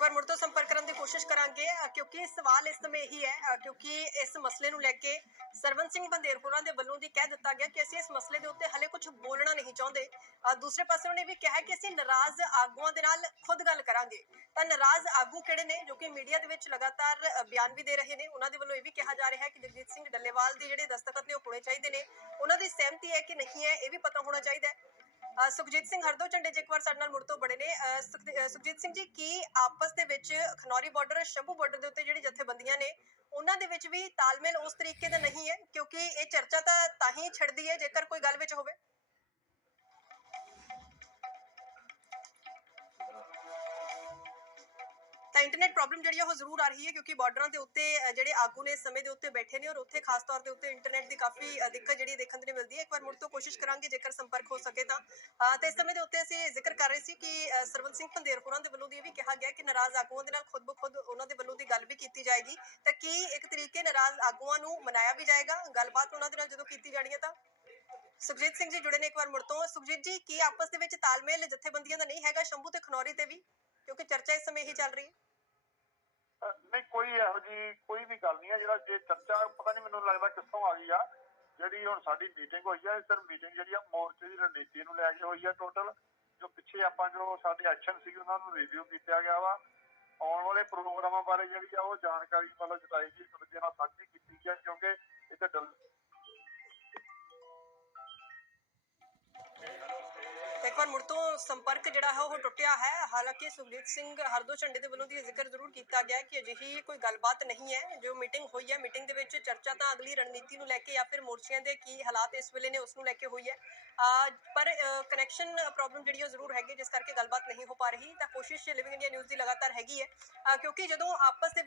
ਵਾਰ ਮੁੜ ਤੋਂ ਸੰਪਰਕ ਕਰਨ ਦੀ ਕੋਸ਼ਿਸ਼ ਕਰਾਂਗੇ ਕਿਉਂਕਿ ਸਵਾਲ ਇਸ ਸਮੇਂ ਇਹੀ ਹੈ ਕਿਉਂਕਿ ਇਸ ਮਸਲੇ ਨੂੰ ਲੈ ਕੇ ਸਰਵਨ ਸਿੰਘ ਬੰਦੇਰਪੁਰਾ ਦੇ ਵੱਲੋਂ ਦੀ ਕਹਿ ਦਿੱਤਾ ਗਿਆ ਕਿ ਅਸੀਂ ਇਸ ਮਸਲੇ ਦੇ ਉੱਤੇ ਹਲੇ ਕੁਝ ਬੋਲਣਾ ਨਹੀਂ ਚਾਹੁੰਦੇ। ਦੂਸਰੇ ਪਾਸੇ ਉਹਨੇ ਵੀ ਕਿਹਾ ਕਿ ਅਸੀਂ ਨਾਰਾਜ਼ ਆਗੂਆਂ ਦੇ ਨਾਲ ਖੁਦ ਗੱਲ ਕਰਾਂਗੇ। ਤਾਂ ਨਾਰਾਜ਼ ਆਗੂ ਕਿਹੜੇ ਨੇ? ਜੋ ਕਿ ਮੀਡੀਆ ਦੇ ਵਿੱਚ ਲਗਾਤਾਰ ਬਿਆਨ ਵੀ ਦੇ ਰਹੇ ਨੇ। ਉਹਨਾਂ ਦੇ ਵੱਲੋਂ ਇਹ ਵੀ ਕਿਹਾ ਜਾ ਰਿਹਾ ਹੈ ਕਿ ਜਗਜੀਤ ਸਿੰਘ ਡੱਲੇਵਾਲ ਦੇ ਜਿਹੜੇ ਦਸਤਖਤ ਨੇ ਉਹ ਹੋਣੇ ਚਾਹੀਦੇ ਨੇ। ਉਹਨਾਂ ਦੀ ਸਹਿਮਤੀ ਹੈ ਕਿ ਨਹੀਂ ਹੈ, ਇਹ ਵੀ ਪਤਾ ਹੋਣਾ ਚਾਹੀਦਾ ਹੈ। ਸੁਖਜੀਤ ਸਿੰਘ ਹਰਦੋ ਝੰਡੇ ਜੀ ਇੱਕ ਵਾਰ ਸਾਡੇ ਨਾਲ ਮੁੜ ਤੋਂ ਬੜੇ ਨੇ। ਸੁਖਜੀਤ ਸਿੰਘ ਜੀ, ਕੀ ਆਪਸ ਦੇ ਵਿੱਚ ਖਨੌਰੀ ਬਾਰਡਰ ਸ਼ੰਭੂ ਬਾਰਡਰ ਦੇ ਉੱਤੇ ਜਿਹੜੀ ਜਥੇਬੰਦੀਆਂ ਨੇ, ਉਹਨਾਂ ਦੇ ਵਿੱਚ ਵੀ ਤਾਲਮੇਲ ਉਸ ਤਰੀਕੇ ਦਾ ਨਹੀਂ ਹੈ? ਕਿਉਂਕਿ ਇਹ ਚਰਚਾ ਤਾਂ ਤਾਂ ਹੀ ਛਿੜਦੀ ਹੈ, ਜੇਕਰ ਕੋਈ ਗੱਲ ਵਿੱਚ ਹੋਵੇ। ਇੰਟਰਨੈਟ ਪ੍ਰੋਬਲਮ ਜਿਹੜੀ ਆ ਉਹ ਜ਼ਰੂਰ ਆ ਰਹੀ ਹੈ ਕਿਉਂਕਿ ਬਾਰਡਰਾਂ ਦੇ ਉੱਤੇ ਜਿਹੜੇ ਆਗੂ ਨੇ ਸਮੇਂ ਦੇ ਉੱਤੇ ਬੈਠੇ ਨੇ ਔਰ ਉੱਥੇ ਖਾਸ ਤੌਰ ਦੇ ਉੱਤੇ ਇੰਟਰਨੈਟ ਦੀ ਕਾਫੀ ਦਿੱਕਤ ਜਿਹੜੀ ਦੇਖਣ ਨੂੰ ਮਿਲਦੀ ਹੈ। ਇੱਕ ਵਾਰ ਮੁੜ ਤੋਂ ਕੋਸ਼ਿਸ਼ ਕਰਾਂਗੇ ਜੇਕਰ ਸੰਪਰਕ ਹੋ ਸਕੇ ਤਾਂ। ਤੇ ਇਸ ਸਮੇਂ ਦੇ ਉੱਤੇ ਅਸੀਂ ਜ਼ਿਕਰ ਕਰ ਰਹੇ ਸੀ ਕਿ ਸਰਵਨ ਸਿੰਘ ਪੰਦੇਰਪੁਰਾਂ ਦੇ ਵੱਲੋਂ ਦੀ ਇਹ ਵੀ ਕਿਹਾ ਗਿਆ ਕਿ ਨਾਰਾਜ਼ ਆਗੂਆਂ ਦੇ ਨਾਲ ਖੁਦ ਬਖੁਦ ਉਹਨਾਂ ਦੇ ਵੱਲੋਂ ਦੀ ਗੱਲ ਵੀ ਕੀਤੀ ਜਾਏਗੀ। ਤਾਂ ਕੀ ਇੱਕ ਤਰੀਕੇ ਨਾਰਾਜ਼ ਆਗੂਆਂ ਨੂੰ ਮਨਾਇਆ ਵੀ ਜਾਏਗਾ? ਗੱਲਬਾਤ ਉਹਨਾਂ ਦੇ ਨਾਲ ਜਦੋਂ ਕੀਤੀ ਜਾਣੀ ਹੈ ਤਾਂ। ਸੁਖਜੀਤ ਸਿੰਘ ਜੀ ਜੁੜੇ ਨੇ ਇੱਕ ਵਾਰ ਮੁੜ ਤੋਂ। ਸੁਖਜੀਤ ਜੀ, ਕੀ ਆਪਸ ਦੇ ਵਿੱਚ ਤਾਲਮੇਲ, ਜਥੇਬੰਦੀਆਂ ਦਾ ਨਹੀਂ ਹੈਗਾ ਸ਼ੰਭੂ ਤੇ ਖਨੌਰੀ ਤੇ ਵੀ? ਕਿਉਂਕਿ ਚਰਚਾ ਇਸ ਸਮੇਂ ਇਹੀ ਚੱਲ ਰਹੀ ਹੈ। ਨਹੀਂ, ਕੋਈ ਇਹੋ ਜੀ ਕੋਈ ਵੀ ਗੱਲ ਨਹੀਂ ਹੈ। ਜਿਹੜਾ ਜੇ ਚਰਚਾ, ਪਤਾ ਨਹੀਂ ਮੈਨੂੰ ਲੱਗਦਾ ਕਿੱਥੋਂ ਆ ਗਈ ਆ। ਜਿਹੜੀ ਹੁਣ ਸਾਡੀ ਮੀਟਿੰਗ ਹੋਈ ਆ ਸਰ ਮੀਟਿੰਗ ਜਿਹੜੀ ਆ, ਮੋਰਚੇ ਦੀ ਰਣਨੀਤੀ ਨੂੰ ਲੈ ਕੇ ਹੋਈ ਆ ਟੋਟਲ ਜੋ ਪਿੱਛੇ ਆਪਾਂ ਜੋ ਸਾਡੇ ਐਕਸ਼ਨ ਸੀ ਉਹਨਾਂ ਨੂੰ ਰਿਵਿਊ ਕੀਤਾ ਗਿਆ ਵਾ। ਆਉਣ ਵਾਲੇ ਪ੍ਰੋਗਰਾਮਾਂ ਬਾਰੇ ਜਿਹੜੀ ਆ, ਉਹ ਜਾਣਕਾਰੀ ਮਤਲਬ ਜਤਾਈ ਗਈ ਇੱਕ ਦੂਜੇ ਨਾਲ ਸਾਂਝੀ ਕੀਤੀ ਗਈ ਕਿਉਂਕਿ ਇੱਥੇ ਪਰ ਮੁੜ ਤੋਂ ਸੰਪਰਕ ਜਿਹੜਾ ਹੈ ਉਹ ਟੁੱਟਿਆ ਹੈ। ਹਾਲਾਂਕਿ ਸੁਖਜੀਤ ਸਿੰਘ ਹਰਦੋ ਝੰਡੇ ਦੇ ਵੱਲੋਂ ਦੀ ਜ਼ਿਕਰ ਜ਼ਰੂਰ ਕੀਤਾ ਗਿਆ ਕਿ ਅਜਿਹੀ ਕੋਈ ਗੱਲਬਾਤ ਨਹੀਂ ਹੈ। ਜੋ ਮੀਟਿੰਗ ਹੋਈ ਹੈ, ਮੀਟਿੰਗ ਦੇ ਵਿੱਚ ਚਰਚਾ ਤਾਂ ਅਗਲੀ ਰਣਨੀਤੀ ਨੂੰ ਲੈ ਕੇ ਜਾਂ ਫਿਰ ਮੋਰਚਿਆਂ ਦੇ ਕੀ ਹਾਲਾਤ ਇਸ ਵੇਲੇ ਨੇ ਉਸ ਨੂੰ ਲੈ ਕੇ ਹੋਈ ਹੈ। ਪਰ ਕਨੈਕਸ਼ਨ ਪ੍ਰੋਬਲਮ ਜਿਹੜੀ ਉਹ ਜ਼ਰੂਰ ਹੈਗੀ ਜਿਸ ਕਰਕੇ ਗੱਲਬਾਤ ਨਹੀਂ ਹੋ ਪਾ ਰਹੀ। ਤਾਂ ਕੋਸ਼ਿਸ਼ ਲਿਵਿੰਗ ਇੰਡੀਆ ਨਿਊਜ਼ ਦੀ ਲਗਾਤਾਰ ਹੈਗੀ ਹੈ। ਕਿਉਂਕਿ ਜਦੋਂ ਆਪਸ ਦੇ